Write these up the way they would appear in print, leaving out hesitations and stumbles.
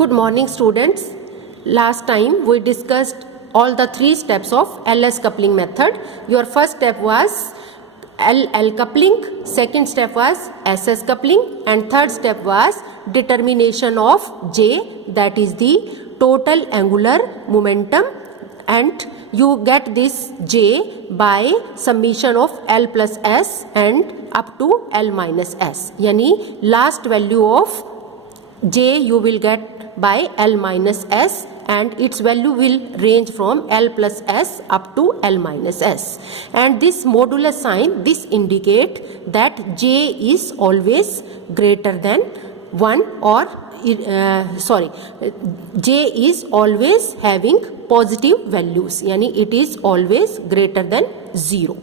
Good morning students. Last time we discussed all the three steps of LS coupling method. Your first step was LL coupling, second step was SS coupling and third step was determination of J, that is the total angular momentum, and you get this J by summation of L plus S and up to L minus S. यानी last value of J you will get by L minus S and its value will range from L plus S up to L minus S. And this modulus sign, this indicate that J is always greater than 1 or J is always having positive values, yani it is always greater than 0.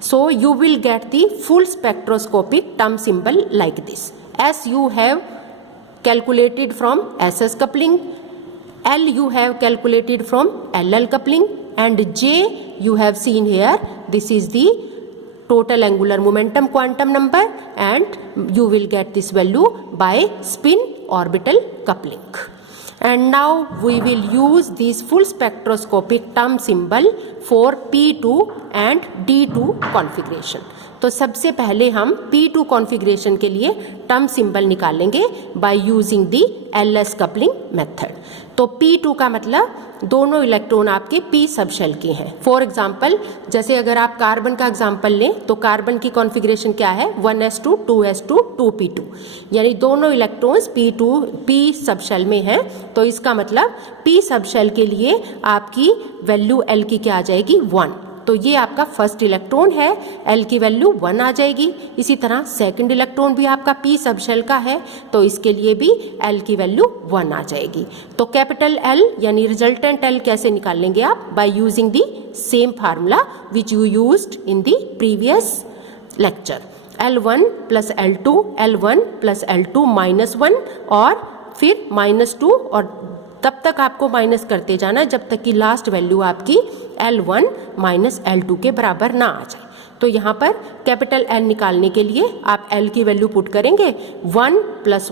So you will get the full spectroscopic term symbol like this. S you have calculated from SS coupling, L you have calculated from LL coupling, and J you have seen here, this is the total angular momentum quantum number, and you will get this value by spin orbital coupling. And now we will use this full spectroscopic term symbol for P2 and D2 configuration. तो सबसे पहले हम P2 configuration के लिए term symbol निकालेंगे by using the LS coupling method. तो P2 का मतलब दोनों इलेक्ट्रॉन आपके P सब शेल के हैं. फॉर एग्जांपल जैसे अगर आप कार्बन का एग्जांपल लें तो कार्बन की कॉन्फ़िगरेशन क्या है, 1s2 2s2 2p2, यानी दोनों इलेक्ट्रॉन्स P सब शेल में हैं. तो इसका मतलब P सब शेल के लिए आपकी वैल्यू L की क्या आ जाएगी, 1. तो ये आपका फर्स्ट इलेक्ट्रॉन है, L की वैल्यू 1 आ जाएगी. इसी तरह सेकंड इलेक्ट्रॉन भी आपका P सब शेल का है, तो इसके लिए भी L की वैल्यू 1 आ जाएगी. तो कैपिटल L यानी रिजल्टेंट L कैसे निकालेंगे आप, by using the same formula which you used in the previous lecture. L1 plus L2, L1 plus L2 minus 1 और फिर माइनस 2, और तब तक आपको माइनस करते जाना जब तक कि लास्ट वैल्यू आपकी L1 माइनस L2 के बराबर ना आ जाए. तो यहाँ पर कैपिटल L निकालने के लिए आप L की वैल्यू पुट करेंगे 1 plus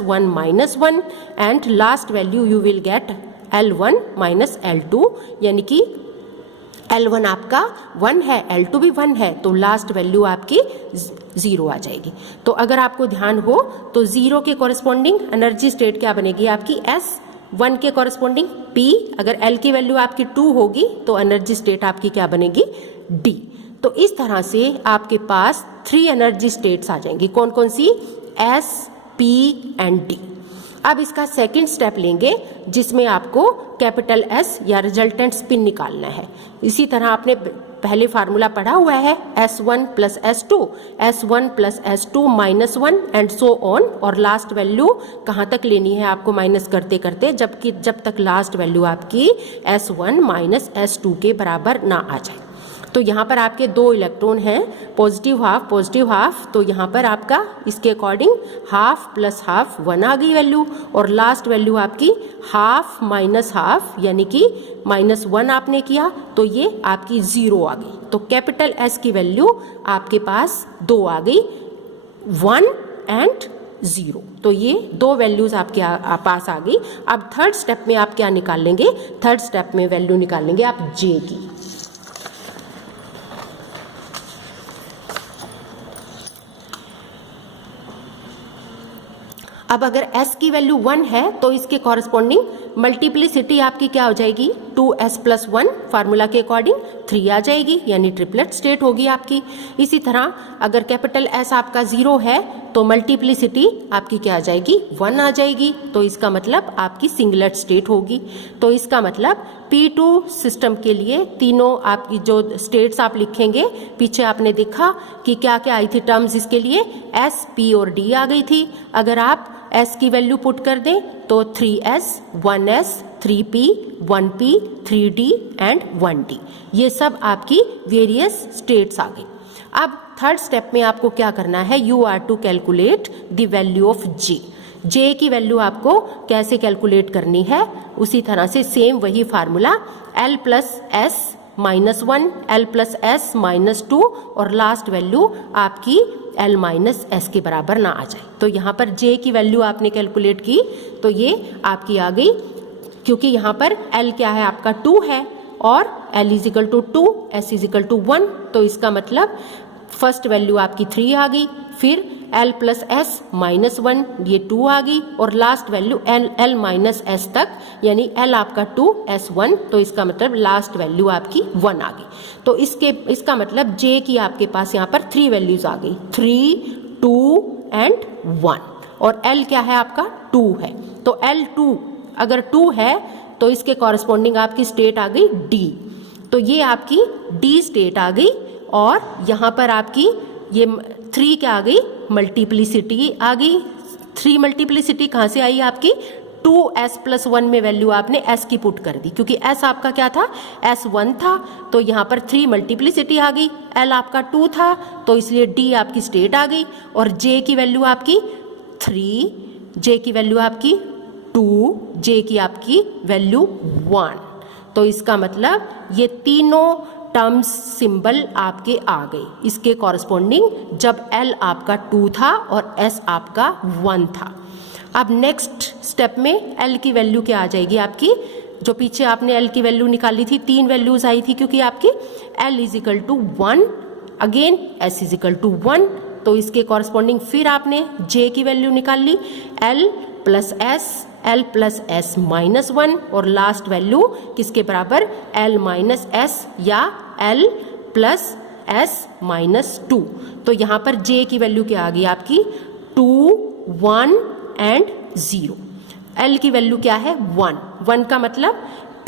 1 minus 1 and last value you will gate L1 minus L2, यानी कि L1 आपका 1 है, L2 भी 1 है, तो लास्ट वैल्यू आपकी 0 आ जाएगी. तो अगर आपको ध्यान हो तो 0 के कॉरेस्पॉन्डिंग एनर्जी स्टेट क्या बनेगी आपकी S, 1 के कॉरेस्पॉन्डिंग P, अगर L की वैल्यू आपकी 2 होगी तो एनर्जी स्टेट आपकी क्या बनेगी, D. तो इस तरह से आपके पास 3 एनर्जी स्टेट्स आ जाएंगी. कौन कौन सी, S, P एंड D. अब इसका सेकंड स्टेप लेंगे जिसमें आपको कैपिटल S या रिजल्टेंट स्पिन निकालना है. इसी तरह आपने पहले फार्मूला पढ़ा हुआ है, S1 plus S2, S1 plus S2 minus 1 and so on, और लास्ट वैल्यू कहाँ तक लेनी है आपको माइनस करते करते, जब तक लास्ट वैल्यू आपकी S1 माइनस S2 के बराबर ना आ जाए. तो यहाँ पर आपके 2 इलेक्ट्रॉन हैं, पॉजिटिव हाफ, तो यहाँ पर आपका इसके अकॉर्डिंग हाफ प्लस हाफ 1 आ गई वैल्यू, और लास्ट वैल्यू आपकी हाफ माइनस हाफ यानी कि माइनस 1 आपने किया, तो ये आपकी 0 आ गई. तो कैपिटल S की वैल्यू आपके पास 2 आ गई, 1 एंड 0. तो ये 2 वैल्यूज आपके पास आ गई. अब थर्ड स्टेप में आप क्या निकाल लेंगे, थर्ड स्टेप में वैल्यू निकाल लेंगे आप J की. अब अगर S की वैल्यू 1 है तो इसके कॉरेस्पॉन्डिंग मल्टीप्लिसिटी आपकी क्या हो जाएगी, 2s प्लस 1 फार्मूला के अकॉर्डिंग 3 आ जाएगी, यानी ट्रिपलेट स्टेट होगी आपकी. इसी तरह अगर कैपिटल S आपका 0 है तो मल्टीप्लिसिटी आपकी क्या आ जाएगी, 1 आ जाएगी. तो इसका मतलब आपकी सिंगलेट स्टेट होगी. तो इसका मतलब P2 सिस्टम के लिए तीनों आपकी जो स्टेट्स आप लिखेंगे, पीछे आपने देखा कि क्या क्या आई थी टर्म्स इसके लिए, S, P और D आ गई थी. अगर आप S की वैल्यू पुट कर दें तो 3s, 1s, 3p, 1p, 3d and 1d, ये सब आपकी वेरियस स्टेट्स आ गई. अब थर्ड स्टेप में आपको क्या करना है, you are to calculate the value of J. J की वैल्यू आपको कैसे कैलकुलेट करनी है, उसी तरह से सेम वही formula L plus S minus 1, L plus S minus 2, और लास्ट वैल्यू आपकी L माइनस एस के बराबर ना आ जाए। तो यहाँ पर J की वैल्यू आपने कैलकुलेट की तो ये आपकी आ गई, क्योंकि यहाँ पर L क्या है आपका 2 है और L is equal to 2, S is equal to 1, तो इसका मतलब फर्स्ट वैल्यू आपकी 3 आ गई, फिर L प्लस एस माइनस 1 ये 2 आ गई, और last value L minus S तक, यानी L आपका 2 S 1, तो इसका मतलब लास्ट वैल्यू आपकी 1 आ गई। तो इसका मतलब J की आपके पास यहाँ पर 3 वैल्यूज आ गई, 3, 2 एंड 1, और L क्या है आपका 2 है। तो L2 अगर 2 है तो इसके कॉरस्पॉन्डिंग आपकी स्टेट आ गई D, तो ये आपकी D स्टेट आ गई, और यहाँ पर आपकी ये 3 क्या आ गई, मल्टीप्लिसिटी आ गई। 3 मल्टीप्लिसिटी कहाँ से आई आपकी, 2s प्लस 1 में वैल्यू आपने s की पुट कर दी, क्योंकि s आपका क्या था, s1 था, तो यहाँ पर 3 मल्टीप्लिसिटी आ गई। l आपका 2 था तो इसलिए d आपकी स्टेट आ गई, और j की वैल्यू आपकी 3, j की वैल्यू आपकी 2, j की आपकी वैल्यू 1। तो इसका मतलब ये तीनों टर्म्स सिंबल आपके आ गए इसके कॉरस्पॉन्डिंग, जब L आपका 2 था और S आपका 1 था। अब नेक्स्ट स्टेप में L की वैल्यू क्या आ जाएगी आपकी, जो पीछे आपने L की वैल्यू निकाली थी, 3 वैल्यूज आई थी, क्योंकि आपकी L is equal to 1, again S is equal to 1, तो इसके कॉरस्पॉन्डिंग फिर आपने J की वैल्यू निकाल ली, L प्लस एस माइनस 1, और लास्ट वैल्यू किसके बराबर, L माइनस एस या L प्लस एस माइनस 2। तो यहाँ पर J की वैल्यू क्या आ गई आपकी, 2, 1 एंड 0। L की वैल्यू क्या है, 1 का मतलब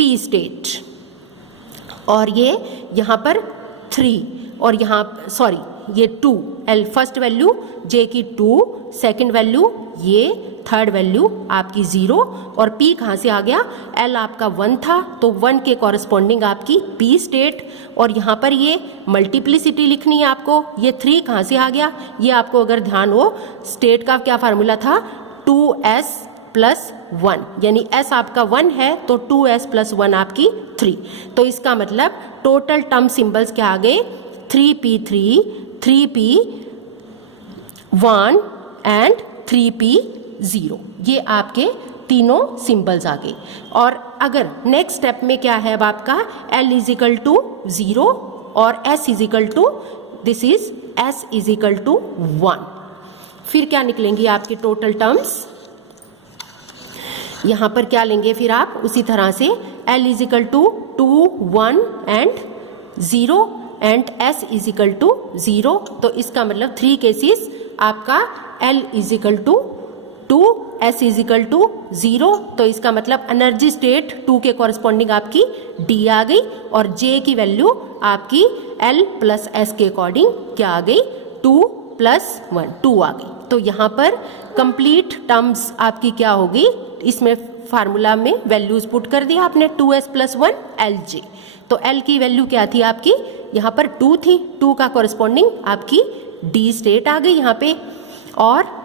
P स्टेट, और ये यहाँ पर 3, और यहाँ सॉरी ये 2, L फर्स्ट वैल्यू J की 2, सेकंड वैल्यू ये, थर्ड वैल्यू आपकी 0, और P कहाँ से आ गया, L आपका 1 था तो 1 के कॉरस्पॉन्डिंग आपकी P स्टेट, और यहाँ पर ये मल्टीप्लिसिटी लिखनी है आपको, ये 3 कहाँ से आ गया, ये आपको अगर ध्यान हो स्टेट का क्या फार्मूला था, 2s प्लस 1, यानी s आपका 1 है तो 2s प्लस 1 आपकी 3, तो इसका मतलब टोटल टर्म सिंबल्स क्या आ गए, 3p3, 3p1 एंड 3p0, ये आपके तीनों सिंबल्स आ गए। और अगर नेक्स्ट स्टेप में क्या है अब आपका, L इज इक्वल टू 0 और S is equal to, this is S is equal to 1, फिर क्या निकलेंगी आपके टोटल टर्म्स, यहाँ पर क्या लेंगे फिर आप उसी तरह से, L is equal to 2, 1 and 0 and S is equal to 0, तो इसका मतलब 3 केसेस आपका L is equal to 2, S is equal to 0, तो इसका मतलब एनर्जी स्टेट 2 के कॉरस्पॉन्डिंग आपकी D आ गई, और J की वैल्यू आपकी L प्लस S के अकॉर्डिंग क्या आ गई, 2 प्लस 1, 2 आ गई। तो यहाँ पर कंप्लीट टर्म्स आपकी क्या होगी, इसमें फार्मूला में वैल्यूज पुट कर दिया आपने, 2s प्लस 1 LJ, तो L की वैल्यू क्या थी आपकी, यहाँ पर 2 थी, 2 का कॉरस्पॉन्डिंग आपकी D स्टेट आ गई यहाँ पे, और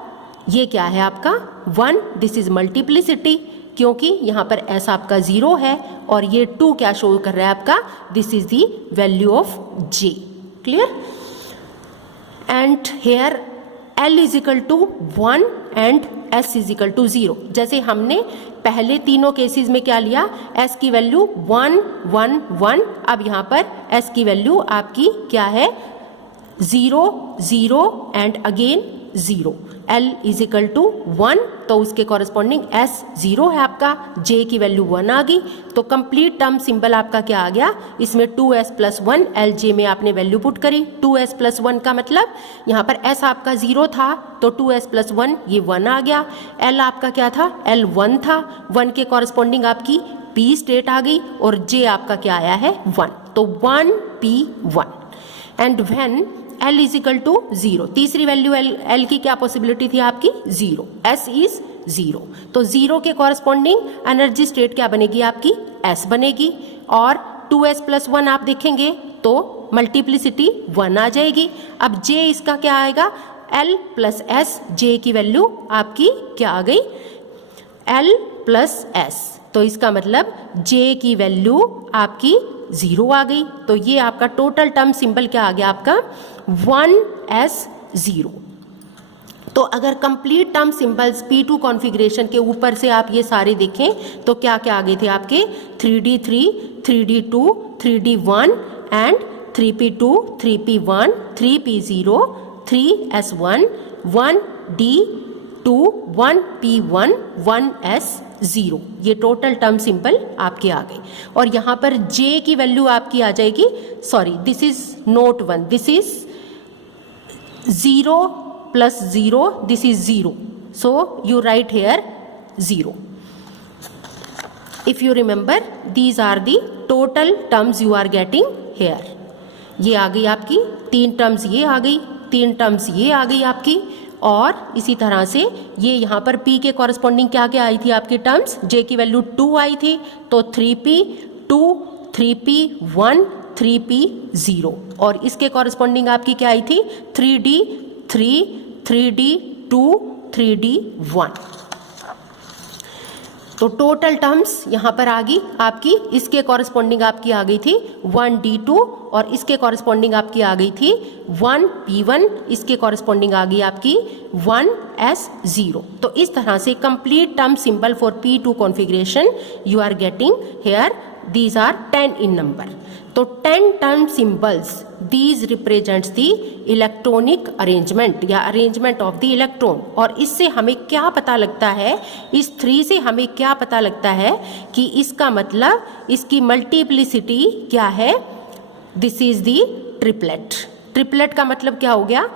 ये क्या है आपका 1, दिस इज मल्टीप्लिसिटी, क्योंकि यहाँ पर S आपका 0 है, और ये 2 क्या शो कर रहा है आपका, this is the value of J, clear. And here L is equal to 1 and S is equal to 0, जैसे हमने पहले तीनों केसेस में क्या लिया, S की वैल्यू 1, 1, 1, अब यहाँ पर S की वैल्यू आपकी क्या है, 0, 0 and again 0, L is equal to 1, तो उसके कॉरस्पॉन्डिंग S 0 है आपका, J की वैल्यू 1 आ गई, तो कंप्लीट टर्म सिंबल आपका क्या आ गया, इसमें 2s प्लस 1 LJ में आपने वैल्यू पुट करी, 2s प्लस 1 का मतलब यहाँ पर S आपका 0 था तो 2s प्लस 1 ये 1 आ गया, L आपका क्या था, L 1 था, 1 के कॉरस्पॉन्डिंग आपकी P स्टेट आ गई, और J आपका क्या आया है 1, तो 1p1, and when L is equal to 0, तीसरी वैल्यू L की क्या पॉसिबिलिटी थी आपकी 0, S इज 0, तो 0 के कॉरस्पॉन्डिंग एनर्जी स्टेट क्या बनेगी आपकी S बनेगी, और 2s प्लस 1 आप देखेंगे तो मल्टीप्लिसिटी 1 आ जाएगी। अब J इसका क्या आएगा, L प्लस S, J की वैल्यू आपकी क्या आ गई, L प्लस S, तो इसका मतलब J की वैल्यू आपकी 0 आ गई, तो ये आपका टोटल टर्म सिंबल क्या आ गया आपका 1s 0। तो अगर complete term symbols P2 configuration के ऊपर से आप ये सारे देखें तो क्या क्या आगे थे आपके 3D3, 3D2, 3D1 and 3P2, 3P1, 3P0, 3S1, 1D2, 1P1, 1S0। ये टोटल टर्म सिंबल आपके आ गए। और यहाँ पर J की वैल्यू आपकी आ जाएगी, sorry this is note 1, this is 0 plus 0, this is 0, so you write here 0. If you remember, these are the total terms you are getting here. ये आ गई आपकी 3 टर्म्स, ये आ गई 3 टर्म्स, ये आ गई आपकी। और इसी तरह से ये यहाँ पर P के कॉरस्पॉन्डिंग क्या क्या आई थी आपकी टर्म्स, J की वैल्यू 2 आई थी, तो 3P2, 3P1, 3P0। और इसके कॉरस्पॉन्डिंग आपकी क्या आई थी 3D3, 3D2, 3D1। तो टोटल टर्म्स यहाँ पर आ गई आपकी, इसके कॉरस्पॉन्डिंग आपकी आ गई थी 1D2 और इसके कॉरस्पॉन्डिंग आपकी आ गई थी 1P1, इसके कॉरस्पॉन्डिंग आ गई आपकी 1S0। तो इस तरह से complete term symbol for P2 configuration you are getting here, these are 10 in number. तो 10 term symbols, these represents the electronic arrangement या अरेंजमेंट ऑफ द इलेक्ट्रॉन। और इससे हमें क्या पता लगता है, इस 3 से हमें क्या पता लगता है कि इसका मतलब इसकी मल्टीप्लिसिटी क्या है, this is the triplet. Triplet का मतलब क्या हो गया,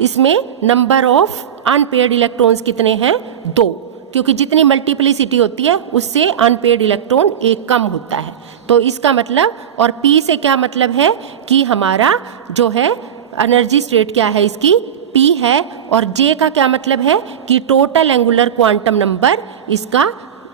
इसमें नंबर ऑफ अनपेयर्ड इलेक्ट्रॉन्स कितने हैं 2, क्योंकि जितनी मल्टीप्लिसिटी होती है उससे अनपेयर्ड इलेक्ट्रॉन एक कम होता है। तो इसका मतलब, और P से क्या मतलब है कि हमारा जो है एनर्जी स्टेट क्या है इसकी P है, और J का क्या मतलब है कि टोटल एंगुलर क्वांटम नंबर इसका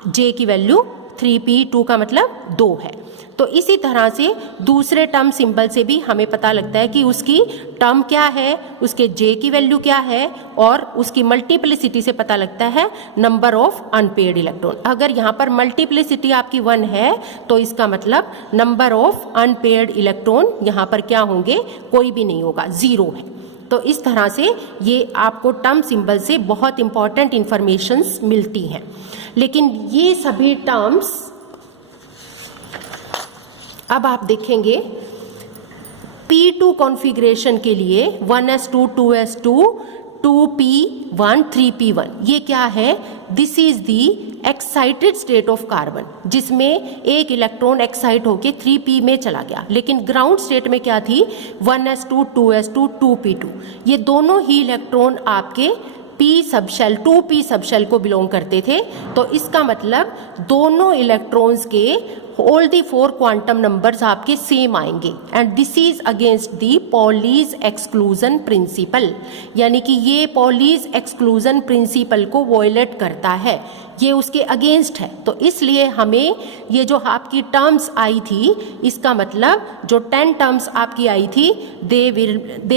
J की वैल्यू 3P2 का मतलब 2 है। तो इसी तरह से दूसरे टर्म सिंबल से भी हमें पता लगता है कि उसकी टर्म क्या है, उसके J की वैल्यू क्या है, और उसकी मल्टीप्लिसिटी से पता लगता है नंबर ऑफ अनपेयर्ड इलेक्ट्रॉन। अगर यहाँ पर मल्टीप्लिसिटी आपकी 1 है तो इसका मतलब नंबर ऑफ अनपेयर्ड इलेक्ट्रॉन यहाँ पर क्या होंगे, कोई भी नहीं होगा, 0 है। तो इस तरह से ये आपको टर्म सिंबल से बहुत इंपॉर्टेंट इंफॉर्मेशंस मिलती हैं। लेकिन ये सभी टर्म्स अब आप देखेंगे P2 कॉन्फ़िगरेशन के लिए 1s2, 2s2, 2p1, 3p1, ये क्या है, this is the excited state of carbon, जिसमें एक इलेक्ट्रॉन एक्साइट होके 3p में चला गया। लेकिन ग्राउंड स्टेट में क्या थी 1s2, 2s2, 2p2, ये दोनों ही इलेक्ट्रॉन आपके P सबशेल 2p सबशेल को बिलोंग करते थे। तो इसका मतलब दोनों इलेक्ट्रॉन्स के ऑल दी 4 क्वांटम नंबर्स आपके सेम आएंगे, and this is against the Pauli's exclusion principle, यानी कि ये पॉलीज एक्सक्लूजन प्रिंसिपल को वॉयलेट करता है, ये उसके अगेंस्ट है। तो इसलिए हमें ये जो आपकी टर्म्स आई थी, इसका मतलब जो 10 टर्म्स आपकी आई थी, they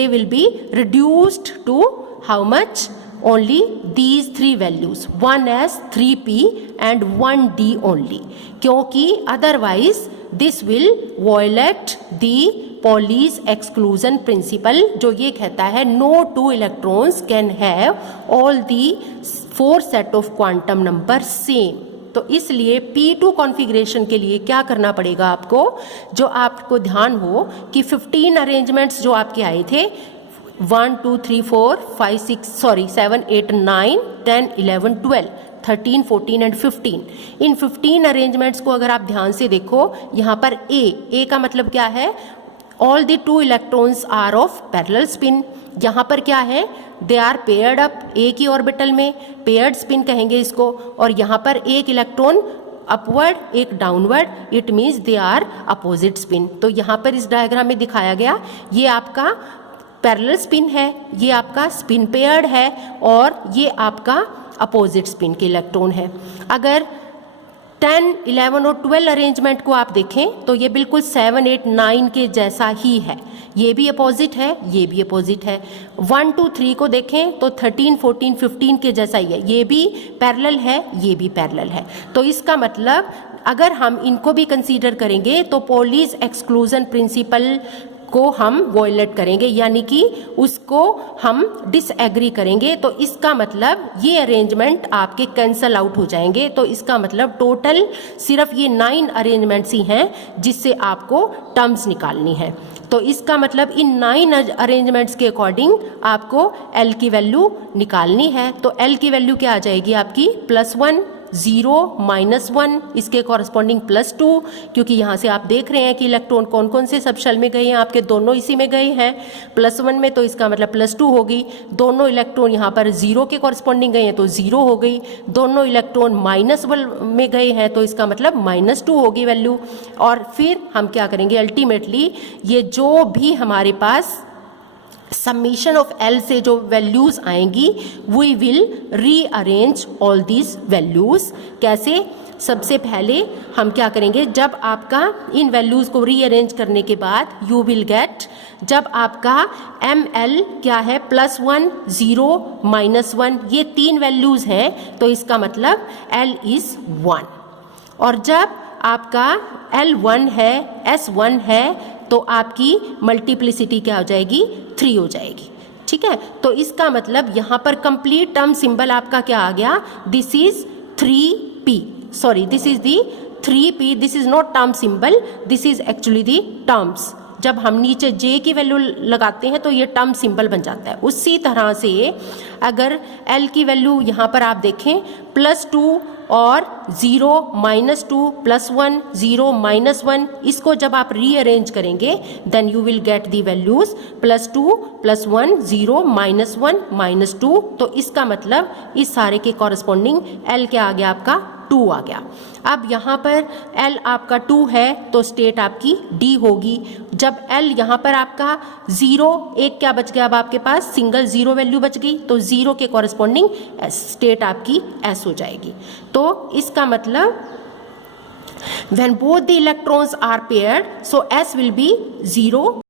will be reduced to how much, only these 3 values, 1s, 3p and 1d only, क्योंकि otherwise this will violate the Pauli's exclusion principle, जो ये कहता है no 2 electrons can have all the 4 set of quantum number same। तो इसलिए P2 configuration के लिए क्या करना पड़ेगा आपको, जो आपको ध्यान हो कि 15 अरेंजमेंट्स जो आपके आए थे 1 2 3 4 5 6 सॉरी 7 8 9 10 11 12 13 14 एंड 15, इन 15 अरेंजमेंट्स को अगर आप ध्यान से देखो, यहाँ पर A का मतलब क्या है, all the 2 electrons are of parallel spin. यहाँ पर क्या है, they are paired up, A की ऑर्बिटल में पेयर्ड स्पिन कहेंगे इसको, और यहाँ पर एक इलेक्ट्रॉन अपवर्ड एक downward, it means they are opposite spin. तो यहाँ पर इस डायग्राम में दिखाया गया, ये आपका पैरेलल स्पिन है, ये आपका स्पिन पेयर्ड है, और ये आपका अपोजिट स्पिन के इलेक्ट्रॉन है। अगर 10, 11 और 12 अरेंजमेंट को आप देखें तो ये बिल्कुल 7, 8, 9 के जैसा ही है, ये भी अपोजिट है, ये भी अपोजिट है। 1, 2, 3 को देखें तो 13, 14, 15 के जैसा ही है, ये भी पैरेलल है, ये भी पैरेलल है। तो इसका मतलब अगर हम इनको भी कंसीडर करेंगे तो पॉलीज एक्सक्लूजन प्रिंसिपल को हम वॉयलेट करेंगे, यानी कि उसको हम डिसएग्री करेंगे, तो इसका मतलब ये अरेंजमेंट आपके कैंसल आउट हो जाएंगे। तो इसका मतलब टोटल सिर्फ ये 9 अरेंजमेंट्स ही हैं जिससे आपको टर्म्स निकालनी है। तो इसका मतलब इन 9 अरेंजमेंट्स के अकॉर्डिंग आपको L की वैल्यू निकालनी है। तो L की वैल्यू क्या आ जाएगी आपकी +1, 0, -1, इसके कॉरस्पॉन्डिंग +2, क्योंकि यहाँ से आप देख रहे हैं कि इलेक्ट्रॉन कौन कौन से सब शेल में गए हैं, आपके दोनों इसी में गए हैं +1 में, तो इसका मतलब +2 होगी। दोनों इलेक्ट्रॉन यहाँ पर 0 के कॉरस्पॉन्डिंग गए हैं तो 0 हो गई। दोनों इलेक्ट्रॉन -1 में गए हैं तो इसका मतलब -2 होगी वैल्यू। और फिर हम क्या करेंगे, अल्टीमेटली ये जो भी हमारे पास समीशन ऑफ L से जो वैल्यूज आएंगी we will rearrange all these values. कैसे? सबसे पहले हम क्या करेंगे, जब आपका इन वैल्यूज को रीअरेंज करने के बाद यू विल गेट, जब आपका ML क्या है +1, 0, -1, ये 3 वैल्यूज हैं तो इसका मतलब L इज 1। और जब आपका L1 है, S1 है, तो आपकी मल्टीप्लिसिटी क्या हो जाएगी, 3 हो जाएगी। ठीक है, तो इसका मतलब यहाँ पर कंप्लीट टर्म सिंबल आपका क्या आ गया, this is 3p, sorry this is the 3p, this is not term symbol, this is actually the terms. जब हम नीचे J की वैल्यू लगाते हैं तो ये टर्म सिंबल बन जाता है। उसी तरह से अगर L की वैल्यू यहाँ पर आप देखें +2 और 0, -2, +1, 0, -1, इसको जब आप रीअरेंज करेंगे then you will get the values +2, +1, 0, -1, -2। तो इसका मतलब इस सारे के कॉरस्पॉन्डिंग L क्या आ गया, आपका 2 आ गया। अब यहाँ पर L आपका 2 है तो स्टेट आपकी D होगी। जब L यहाँ पर आपका 0, एक क्या बच गया, अब आपके पास सिंगल 0 वैल्यू बच गई, तो 0 के कॉरस्पॉन्डिंग स्टेट आपकी S हो जाएगी। तो इसका मतलब when both the electrons are paired so S will be 0